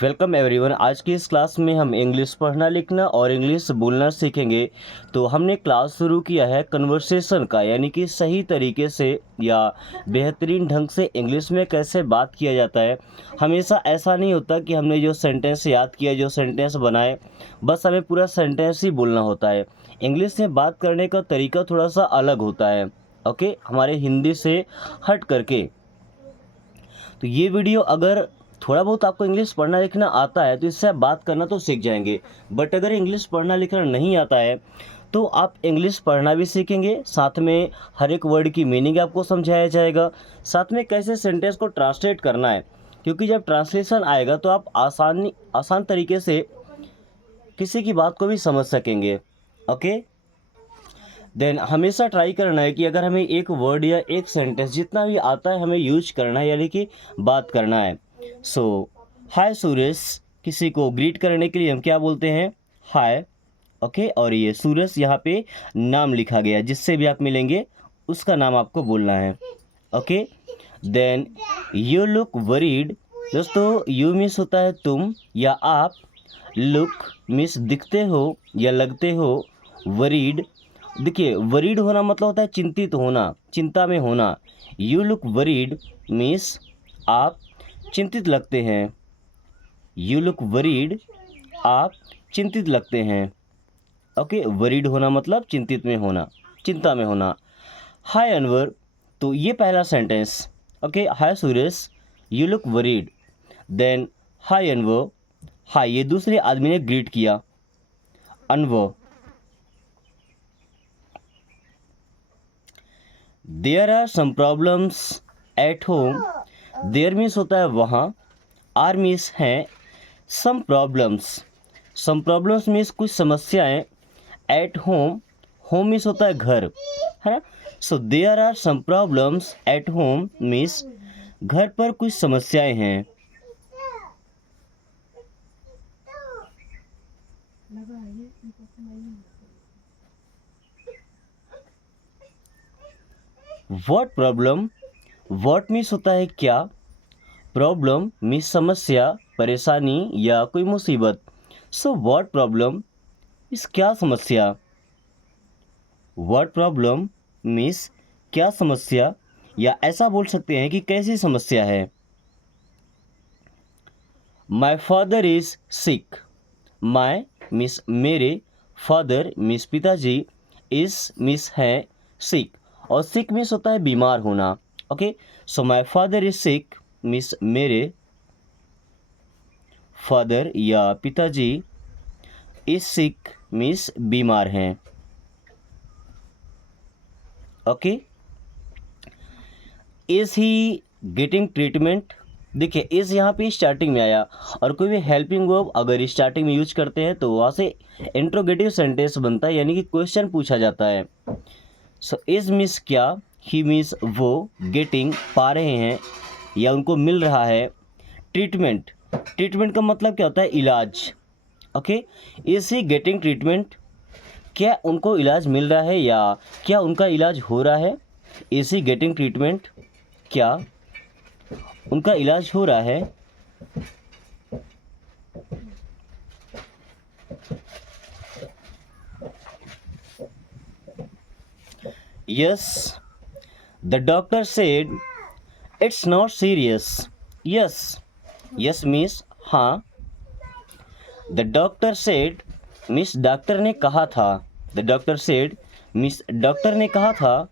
Welcome everyone. आज की इस क्लास में हम इंग्लिश पढ़ना लिखना और इंग्लिश बोलना सीखेंगे। तो हमने क्लास शुरू किया है कन्वर्सेशन का, यानी कि सही तरीके से या बेहतरीन ढंग से इंग्लिश में कैसे बात किया जाता है। हमेशा ऐसा नहीं होता कि हमने जो सेंटेंस याद किया, जो सेंटेंस बनाए, बस हमें पूरा सेंटेंस ही बोलना होता है। इंग्लिश में बात करने का तरीका थोड़ा सा अलग होता है, ओके, हमारे हिंदी से हट करके। तो ये वीडियो अगर थोड़ा बहुत आपको इंग्लिश पढ़ना लिखना आता है तो इससे आप बात करना तो सीख जाएंगे। बट अगर इंग्लिश पढ़ना लिखना नहीं आता है तो आप इंग्लिश पढ़ना भी सीखेंगे, साथ में हर एक वर्ड की मीनिंग आपको समझाया जाएगा, साथ में कैसे सेंटेंस को ट्रांसलेट करना है। क्योंकि जब ट्रांसलेशन आएगा तो आप आसान तरीके से किसी की बात को भी समझ सकेंगे। ओके, देन हमेशा ट्राई करना है कि अगर हमें एक वर्ड या एक सेंटेंस जितना भी आता है हमें यूज करना है, यानी कि बात करना है। सो हाय सूरज, किसी को ग्रीट करने के लिए हम क्या बोलते हैं? हाय। ओके, और ये सूरज यहाँ पे नाम लिखा गया, जिससे भी आप मिलेंगे उसका नाम आपको बोलना है। Okay, then you look worried. दोस्तों, यू मीन्स होता है तुम या आप, लुक मीन्स दिखते हो या लगते हो, वरीड, देखिए वरीड होना मतलब होता है चिंतित होना, चिंता में होना। यू लुक वरीड मीन्स आप चिंतित लगते हैं। यू लुक वरीड, आप चिंतित लगते हैं। ओके, वरीड होना मतलब चिंतित में होना, चिंता में होना। हाय अनवर, तो ये पहला sentence. Okay, hi Suresh, you look worried. Then hi Anwar, hi ये दूसरे आदमी ने ग्रीट किया, Anwar. There are some problems at home. There means होता है वहाँ, आर मीन्स हैं, सम प्रॉब्लम्स मीन्स कुछ समस्याएं, एट होम, होम मीन्स होता है घर, है ना। So there are some problems at home means घर पर कुछ समस्याएं हैं। व्हाट प्रॉब्लम, व्हाट मीन्स होता है क्या, प्रॉब्लम मीन्स समस्या, परेशानी या कोई मुसीबत। सो व्हाट प्रॉब्लम इस क्या समस्या, व्हाट प्रॉब्लम मीन्स क्या समस्या, या ऐसा बोल सकते हैं कि कैसी समस्या है। My father is sick, my miss मेरे, फादर मिस पिताजी, इज मिस है, सिक, और सिक मिस होता है बीमार होना। Okay, so my father is sick miss मेरे फादर या पिताजी, इज सिक मिस बीमार हैं। Okay, is he getting treatment. देखिए इज यहाँ पे स्टार्टिंग में आया, और कोई भी हेल्पिंग वर्ब अगर स्टार्टिंग में यूज करते हैं तो वहाँ से इंट्रोगेटिव सेंटेंस बनता है, यानी कि क्वेश्चन पूछा जाता है। सो इज मीन्स क्या, ही मीन्स वो, गेटिंग पा रहे हैं या उनको मिल रहा है, ट्रीटमेंट, ट्रीटमेंट का मतलब क्या होता है? इलाज। Okay, is he getting treatment, क्या उनको इलाज मिल रहा है या क्या उनका इलाज हो रहा है? इज ही गेटिंग ट्रीटमेंट, क्या उनका इलाज हो रहा है? Yes, the doctor said it's not serious. Yes, yes means हाँ, the doctor said means doctor ने कहा था, the doctor said means doctor ने कहा था।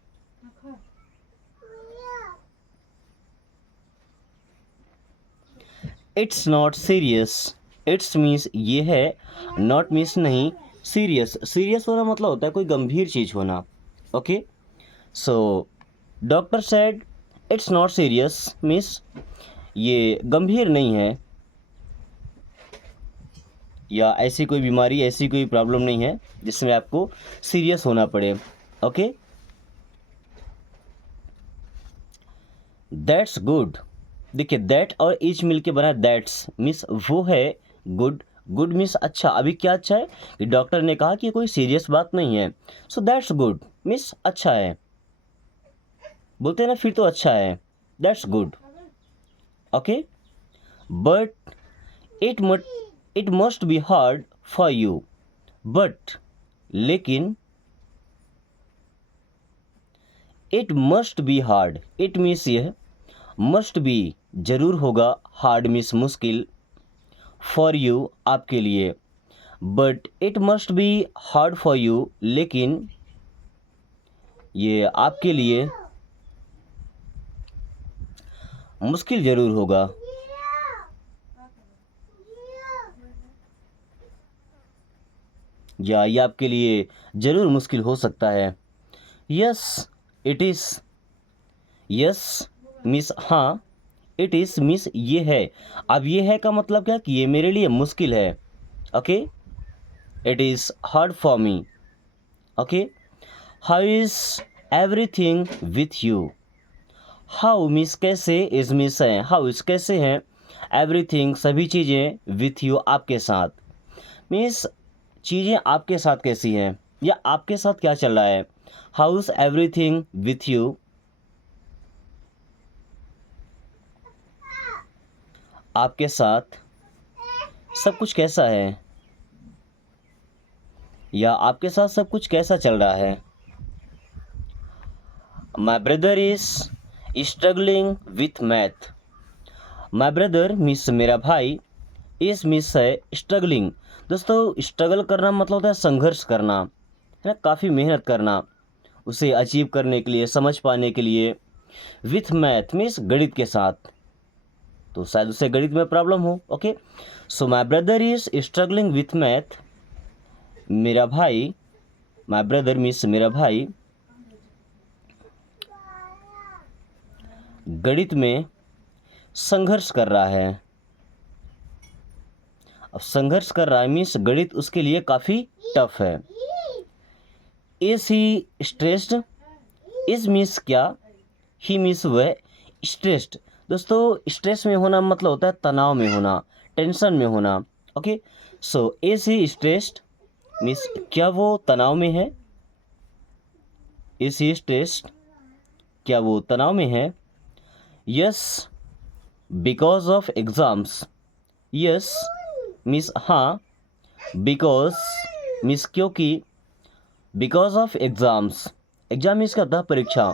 It's not serious, it's means ये है, नॉट मीन्स नहीं, सीरियस, सीरियस होना मतलब होता है कोई गंभीर चीज़ होना। Okay, so doctor said it's not serious means ये गंभीर नहीं है, या ऐसी कोई बीमारी, ऐसी कोई प्रॉब्लम नहीं है जिसमें आपको सीरियस होना पड़े। Okay, that's good. देखिए दैट और इज मिलके बना दैट्स मीन्स वो है, गुड, गुड मीन्स अच्छा। अभी क्या अच्छा है कि डॉक्टर ने कहा कि कोई सीरियस बात नहीं है, सो दैट्स गुड मीन्स अच्छा है, बोलते हैं ना फिर तो अच्छा है, that's good. Okay, but it it must be hard for you, but लेकिन it must be hard, it means यह, मस्ट बी जरूर होगा, हार्ड मीन्स मुश्किल, फॉर यू आपके लिए, but it must be hard for you लेकिन ये आपके लिए मुश्किल जरूर होगा। या ये आपके लिए जरूर मुश्किल हो सकता है। Yes it is, yes miss हाँ, इट इज़ मिस ये है। अब ये है का मतलब क्या कि ये मेरे लिए मुश्किल है। Okay, it is hard for me. Okay, how is everything with you, how miss कैसे, इज मिस है, हाउ इज कैसे हैं, एवरीथिंग सभी चीज़ें, विथ यू आपके साथ, मीन्स चीज़ें आपके साथ कैसी हैं या आपके साथ क्या चल रहा है। How is everything with you, आपके साथ सब कुछ कैसा है या आपके साथ सब कुछ कैसा चल रहा है। My brother is struggling with math, my brother miss मेरा भाई, इस मिस है स्ट्रगलिंग। दोस्तों स्ट्रगल करना मतलब होता है संघर्ष करना, है ना, काफ़ी मेहनत करना उसे अचीव करने के लिए, समझ पाने के लिए। विथ मैथ मीन्स गणित के साथ, तो शायद उसे गणित में प्रॉब्लम हो। Okay, so my brother is struggling with math, मेरा भाई, माई ब्रदर मीन्स मेरा भाई गणित में संघर्ष कर रहा है। अब संघर्ष कर रहा है मीन्स गणित उसके लिए काफ़ी टफ है। Is he stressed, is means क्या, ही मीन्स वह, स्ट्रेस्ड दोस्तों स्ट्रेस में होना मतलब होता है तनाव में होना, टेंशन में होना। Okay, so is he stressed means क्या वो तनाव में है, इज ही स्ट्रेस्ड क्या वो तनाव में है। Yes because of exams, yes means हाँ, बिकॉज मीन्स क्योंकि, because of exams, exam means क्या होता है परीक्षा,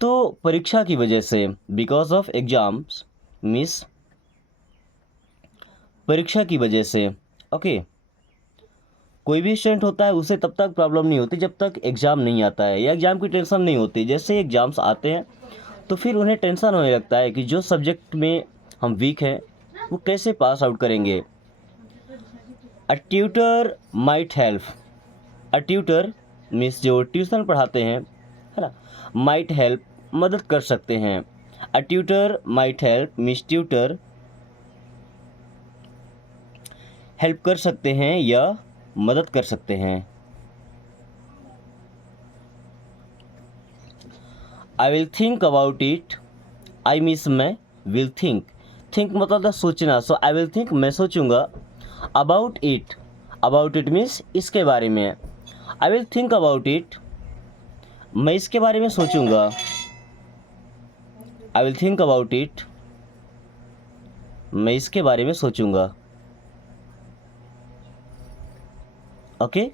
तो परीक्षा की वजह से, बिकॉज ऑफ एग्ज़ाम्स मीन्स परीक्षा की वजह से। ओके, कोई भी स्टूडेंट होता है उसे तब तक प्रॉब्लम नहीं होती जब तक एग्ज़ाम नहीं आता है या एग्ज़ाम की टेंशन नहीं होती। जैसे एग्ज़ाम्स आते हैं तो फिर उन्हें टेंशन होने लगता है कि जो सब्जेक्ट में हम वीक हैं वो कैसे पास आउट करेंगे। अ ट्यूटर माइट हेल्प, अ ट्यूटर मीन्स जो ट्यूशन पढ़ाते हैं, है ना, माइट हेल्प मदद कर सकते हैं। A tutor might help means tutor help कर सकते हैं या मदद कर सकते हैं। I will think about it, I means मैं, विल थिंक, थिंक मतलब था सोचना, सो आई विल थिंक मैं सोचूंगा, अबाउट इट मीन्स इसके बारे में, I will think about it मैं इसके बारे में सोचूंगा, I will think about it मैं इसके बारे में सोचूंगा। Okay,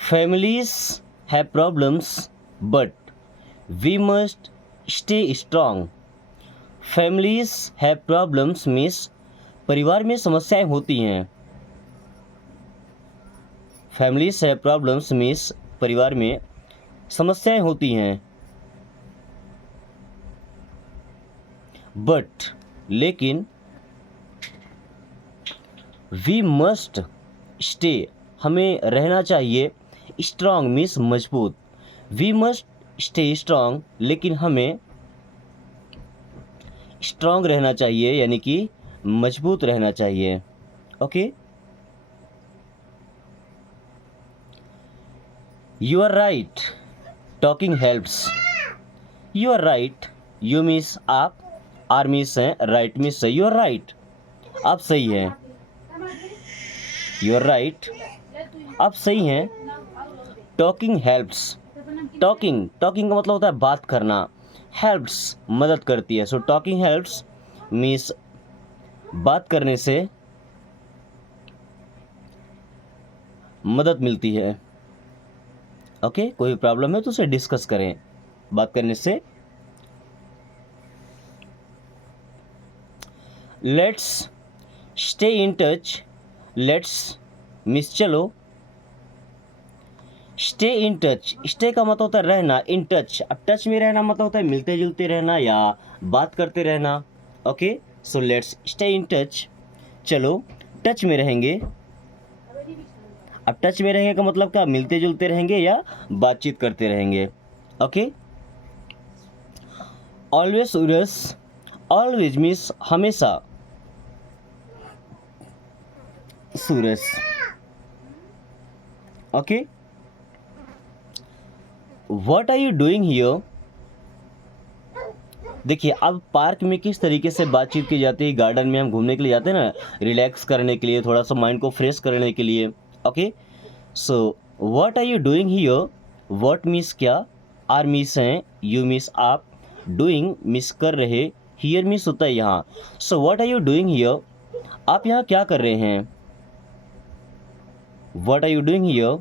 families have problems but we must stay strong, families have problems means परिवार में समस्याएं होती हैं, फैमिलीज हैव प्रॉब्लम्स मीन्स परिवार में समस्याएं होती हैं, बट लेकिन, वी मस्ट स्टे हमें रहना चाहिए, स्ट्रांग मीन्स मजबूत, वी मस्ट स्टे स्ट्रांग लेकिन हमें स्ट्रांग रहना चाहिए यानी कि मजबूत रहना चाहिए। Okay, you are right talking helps, you are right, you means आप, आर मीन्स है, राइट मीन्स है, यू आर राइट आप सही हैं, यू आर राइट आप सही हैं। टॉकिंग हेल्प्स, टॉकिंग टॉकिंग का मतलब होता है बात करना, हेल्प्स मदद करती है, सो टॉकिंग हेल्प्स मीन्स बात करने से मदद मिलती है। ओके, कोई प्रॉब्लम है तो उसे डिस्कस करें। बात करने से let's stay in touch, let's miss चलो, स्टे इन टच, स्टे का मतलब होता है रहना, इन टच, अब टच में रहना मतलब होता है मिलते जुलते रहना या बात करते रहना। Okay, so let's stay in touch, चलो टच में रहेंगे। अब टच में रहेंगे का मतलब क्या, मिलते जुलते रहेंगे या बातचीत करते रहेंगे। Okay, always yours, always means हमेशा, Suraj. Okay, what are you doing here. देखिए, अब पार्क में किस तरीके से बातचीत की जाती है, गार्डन में हम घूमने के लिए जाते हैं ना, रिलैक्स करने के लिए, थोड़ा सा माइंड को फ्रेश करने के लिए। Okay, so what are you doing here, what means क्या, आर मीन्स हैं, यू मीन्स आप, डूइंग मीन्स कर रहे, हियर मीन्स होता है यहाँ। So what are you doing here, आप यहाँ क्या कर रहे हैं। What are you doing here,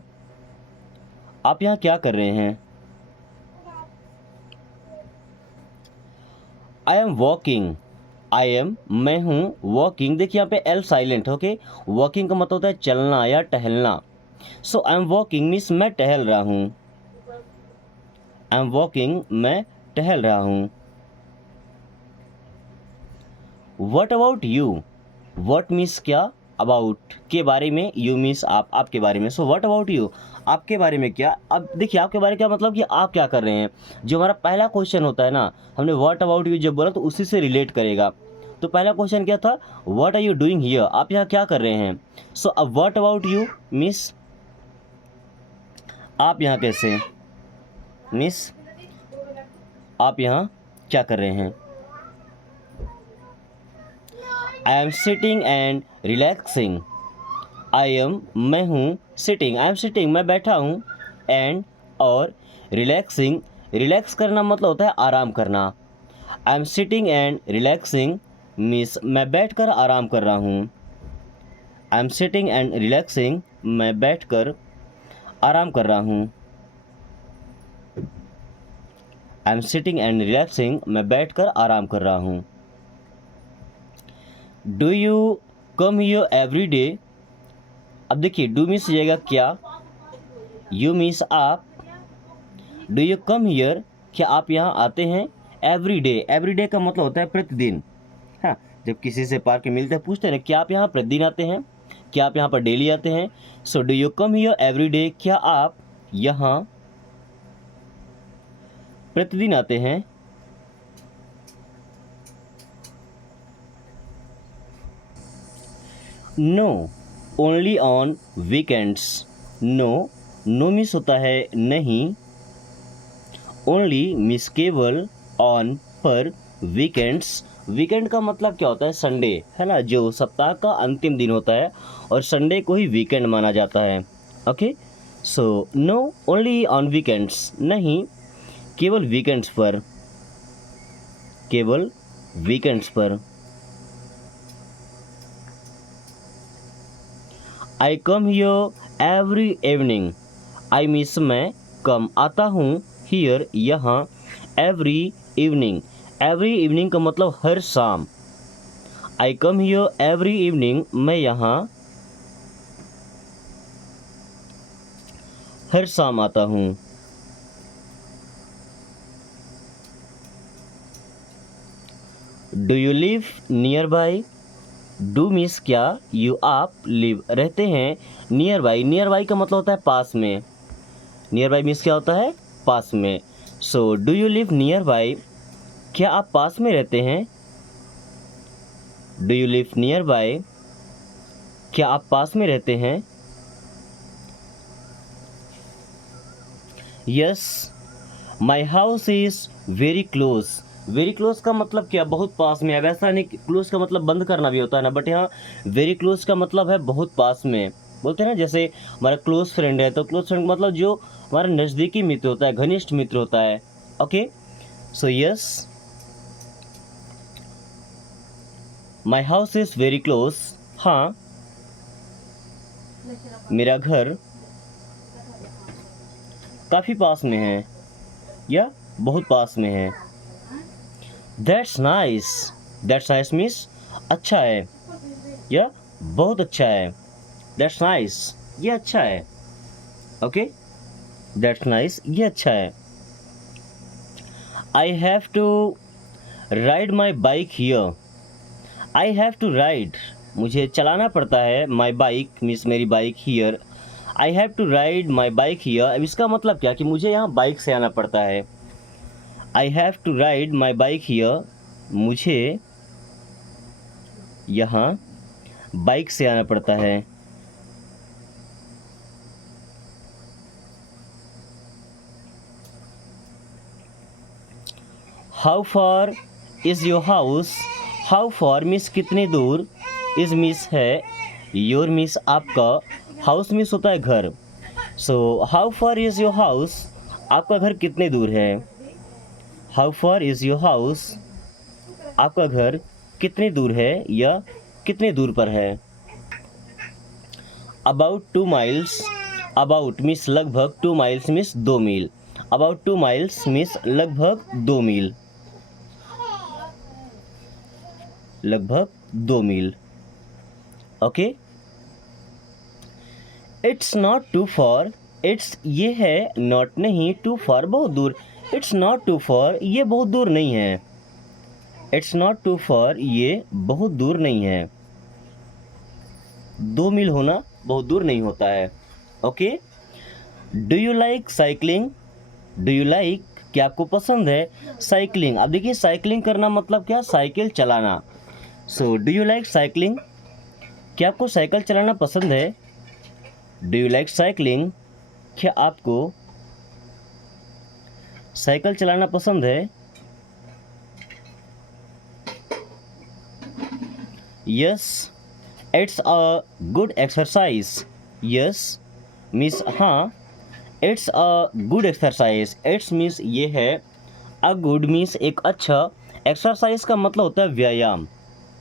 आप यहाँ क्या कर रहे हैं। I am walking, I am मैं हूँ, वॉकिंग देखिए यहाँ पे एल साइलेंट। ओके, वॉकिंग का मतलब होता है चलना या टहलना। सो आई एम वॉकिंग मीन्स मैं टहल रहा हूँ, आई एम वॉकिंग मैं टहल रहा हूँ। What about you, what means क्या, अबाउट के बारे में, यू मीन्स आप, आपके बारे में। सो वट अबाउट यू, आपके बारे में क्या। अब देखिए आपके बारे में क्या मतलब कि आप क्या कर रहे हैं। जो हमारा पहला क्वेश्चन होता है ना, हमने वट अबाउट यू जब बोला तो उसी से रिलेट करेगा। तो पहला क्वेश्चन क्या था, what are you doing here, आप यहाँ क्या कर रहे हैं। सो अब वट अबाउट यू मीन्स आप यहाँ कैसे, मीन्स आप यहाँ क्या कर रहे हैं। I am sitting and relaxing, I am मैं हूँ, सिटिंग आई एम सिटिंग मैं बैठा हूँ, एंड और रिलैक्सिंग, रिलैक्स करना मतलब होता है आराम करना। I am sitting and relaxing means मैं बैठ कर आराम कर रहा हूँ। I am sitting and relaxing मैं बैठ कर आराम कर रहा हूँ। I am sitting and relaxing मैं बैठ कर आराम कर रहा हूँ। Do you come here every day, अब देखिए डू मीन्स हो जाएगा क्या, यू मीन्स आप, डू यू कम हियर क्या आप यहाँ आते हैं, एवरी डे, एवरी डे का मतलब होता है प्रतिदिन। हाँ, जब किसी से पार्क में मिलते हैं पूछते हैं ना, क्या आप यहाँ प्रतिदिन आते हैं, क्या आप यहाँ पर डेली आते हैं। So do you come here every day, क्या आप यहाँ प्रतिदिन आते हैं। No, only on weekends, no, no miss होता है नहीं, ओनली मिस केवल, ऑन पर, वीकेंड्स, वीकेंड का मतलब क्या होता है, संडे है ना, जो सप्ताह का अंतिम दिन होता है और संडे को ही वीकेंड माना जाता है। Okay, so no only on weekends, नहीं केवल वीकेंड्स पर, केवल वीकेंड्स पर। I come here every evening, I means मैं, कम आता हूँ, हियर यहाँ, एवरी इवनिंग, एवरी इवनिंग का मतलब हर शाम। आई कम हियर एवरी इवनिंग मैं यहाँ हर शाम आता हूँ। Do you live near by, do means क्या, यू आप, लिव रहते हैं, नियर बाई, नियर बाई का मतलब होता है पास में, नियर बाई मीन्स क्या होता है, पास में। सो do you live near by, क्या आप पास में रहते हैं, do you live near by, क्या आप पास में रहते हैं। Yes, my house is very close, very close का मतलब क्या, बहुत पास में है, वैसा नहीं क्लोज का मतलब बंद करना भी होता है ना, बट यहाँ वेरी क्लोज का मतलब है बहुत पास में। बोलते हैं ना, जैसे हमारा क्लोज फ्रेंड है तो क्लोज फ्रेंड मतलब जो हमारा नज़दीकी मित्र होता है, घनिष्ठ मित्र होता है। Okay, so yes, my house is very close. हाँ, मेरा घर काफ़ी पास में है या बहुत पास में है। That's nice. That's nice means अच्छा है या बहुत अच्छा है। दैट्स नाइस, ये अच्छा है। ओके, दैट्स नाइस, ये अच्छा है। I have to ride my bike here. I have to ride, मुझे चलाना पड़ता है, माई बाइक मीन्स मेरी bike, here I have to ride my bike here. अब इसका मतलब क्या कि मुझे यहाँ बाइक से आना पड़ता है। I have to ride my bike here, मुझे यहाँ बाइक से आना पड़ता है। How far is your house. How far means कितनी दूर, इज़ मीन्स है, योर मीन्स आपका, हाउस मीन्स होता है घर। So how far is your house, आपका घर कितने दूर है। How far is your house, आपका घर कितनी दूर है या कितने दूर पर है। About 2 miles. अबाउट मीन्स लगभग, 2 माइल्स मीन्स 2 मील। अबाउट 2 माइल्स मीन्स लगभग 2 मील, लगभग 2 मील। Okay, it's not too far. It's ये है, नॉट नहीं, टू फॉर बहुत दूर। इट्स नॉट टू फॉर, ये बहुत दूर नहीं है। इट्स नॉट टू फॉर, ये बहुत दूर नहीं है। 2 मील होना बहुत दूर नहीं होता है। Okay, do you like cycling. Do you like, क्या आपको पसंद है साइकिलिंग। अब देखिए साइकिलिंग करना मतलब क्या, साइकिल चलाना। सो डू यू लाइक साइकिलिंग, क्या आपको साइकिल चलाना पसंद है। डू यू लाइक साइकिलिंग, क्या आपको साइकिल चलाना पसंद है। Yes, it's a good exercise. Yes means हाँ, it's a good exercise. It's means ये है, अ गुड मीन्स एक अच्छा, एक्सरसाइज का मतलब होता है व्यायाम।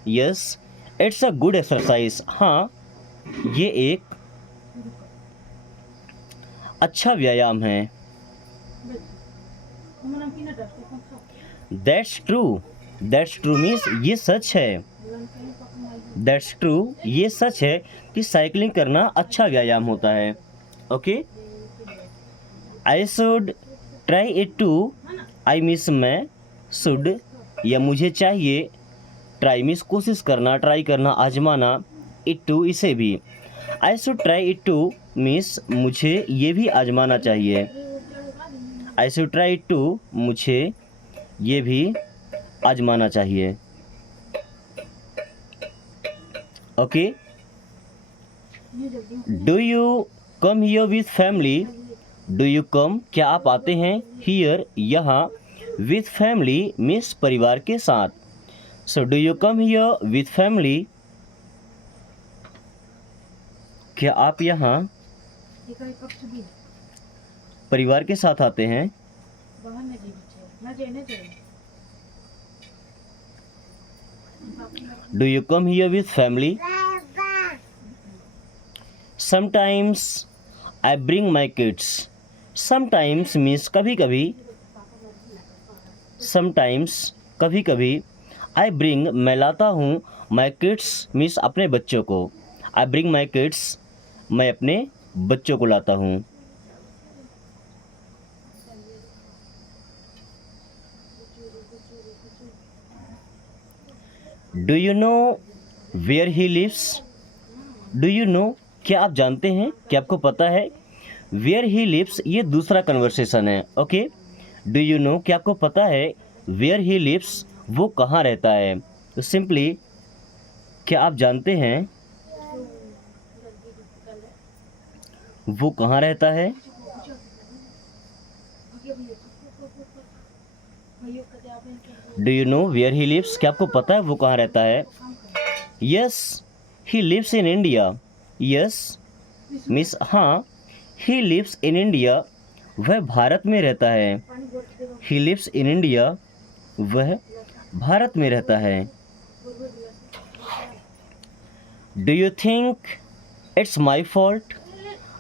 Yes, it's a good exercise, हाँ ये एक अच्छा व्यायाम है। That's true. That's true means ये सच है। दैट्स ट्रू, ये सच है कि साइकिलिंग करना अच्छा व्यायाम होता है। Okay, I should try it too. I means मैं, शुड या मुझे चाहिए, ट्राई मीन्स कोशिश करना, ट्राई करना, आजमाना, इट टू इसे भी। I should try it too means मुझे ये भी आजमाना चाहिए। I should try it too, मुझे ये भी आजमाना चाहिए। Okay, do you come here with family. Do you come, क्या आप आते हैं, हियर यहाँ, विथ फैमिली मीन्स परिवार के साथ। सो do you come here with family, क्या आप यहाँ परिवार के साथ आते हैं। Do you come here with family. Sometimes I bring my kids. Sometimes means कभी कभी, समटाइम्स कभी कभी, आई ब्रिंग मैं लाता हूँ, माई किड्स मीन्स अपने बच्चों को। आई ब्रिंग माई किड्स, मैं अपने बच्चों को लाता हूँ। Do you know where he lives. Do you know, क्या आप जानते हैं, क्या आपको पता है। वेयर ही लिव्स ये दूसरा कन्वर्सेशन है। ओके, डू यू नो, क्या आपको पता है, वेयर ही लिव्स वो कहाँ रहता है। तो सिंपली, क्या आप जानते हैं वो कहाँ रहता है। Do you know where he lives, क्या आपको पता है वो कहाँ रहता है। Yes, he lives in India. Yes miss हाँ, ही लिव्स इन इंडिया, वह भारत में रहता है। ही लिव्स इन इंडिया, वह भारत में रहता है। Do you think it's my fault?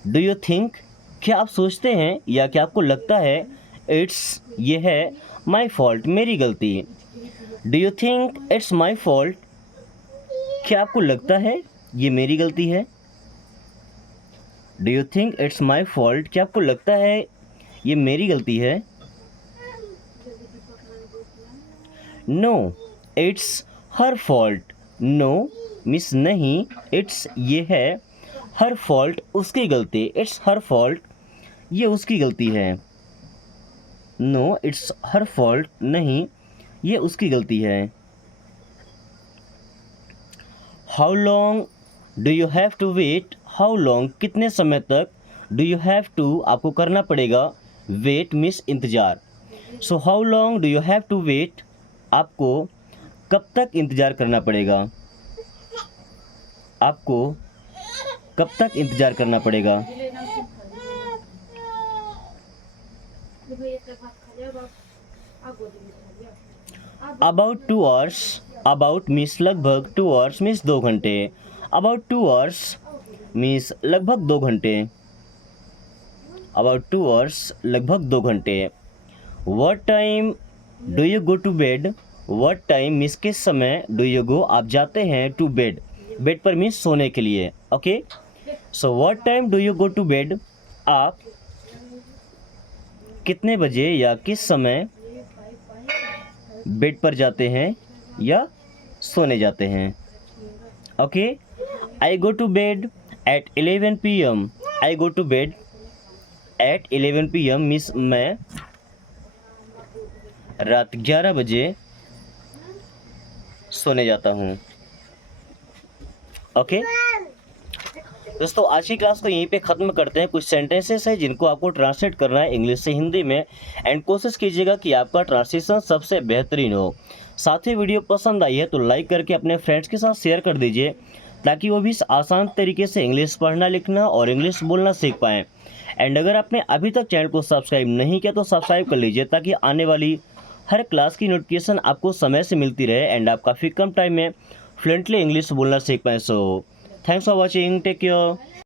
Do you think, क्या आप सोचते हैं या क्या आपको लगता है, इट्स, ये है, माई फॉल्ट, मेरी गलती। Do you think it's my fault, क्या आपको लगता है ये मेरी गलती है? Do you think it's my fault, क्या आपको लगता है ये मेरी गलती है? No it's her fault. No miss नहीं, इट्स ये है, हर फॉल्ट उसकी गलती, इट्स हर फॉल्ट ये उसकी गलती है। नो इट्स हर फॉल्ट, नहीं ये उसकी गलती है। How long do you have to wait? How long, कितने समय तक, डू यू हैव टू, आपको करना पड़ेगा, वेट मिस इंतज़ार। So how long do you have to wait, आपको कब तक इंतज़ार करना पड़ेगा, आपको कब तक इंतज़ार करना पड़ेगा। अबाउट 2 आवर्स, अबाउट मीन्स लगभग, 2 आवर्स मीन्स 2 घंटे, अबाउट 2 आवर्स मीन्स लगभग 2 घंटे, अबाउट 2 आवर्स लगभग 2 घंटे। What time do you go to bed? What time means किस समय, डू यू गो आप जाते हैं, टू बेड, बेड पर मीन्स सोने के लिए, okay. So what time do you go to bed, आप कितने बजे या किस समय बेड पर जाते हैं या सोने जाते हैं, okay. I go to bed at 11 PM, I go to bed at 11 PM means मैं रात 11 बजे सोने जाता हूँ, ओके। दोस्तों आज की क्लास को यहीं पे ख़त्म करते हैं। कुछ सेंटेंसेस है जिनको आपको ट्रांसलेट करना है इंग्लिश से हिंदी में, एंड कोशिश कीजिएगा कि आपका ट्रांसलेशन सबसे बेहतरीन हो। साथ ही वीडियो पसंद आई है तो लाइक करके अपने फ्रेंड्स के साथ शेयर कर दीजिए, ताकि वो भी आसान तरीके से इंग्लिश पढ़ना लिखना और इंग्लिश बोलना सीख पाएँ। एंड अगर आपने अभी तक चैनल को सब्सक्राइब नहीं किया तो सब्सक्राइब कर लीजिए, ताकि आने वाली हर क्लास की नोटिफिकेशन आपको समय से मिलती रहे एंड आप काफ़ी कम टाइम में फ्लुएंटली इंग्लिश बोलना सीख पाएँ। So thanks for watching, take care.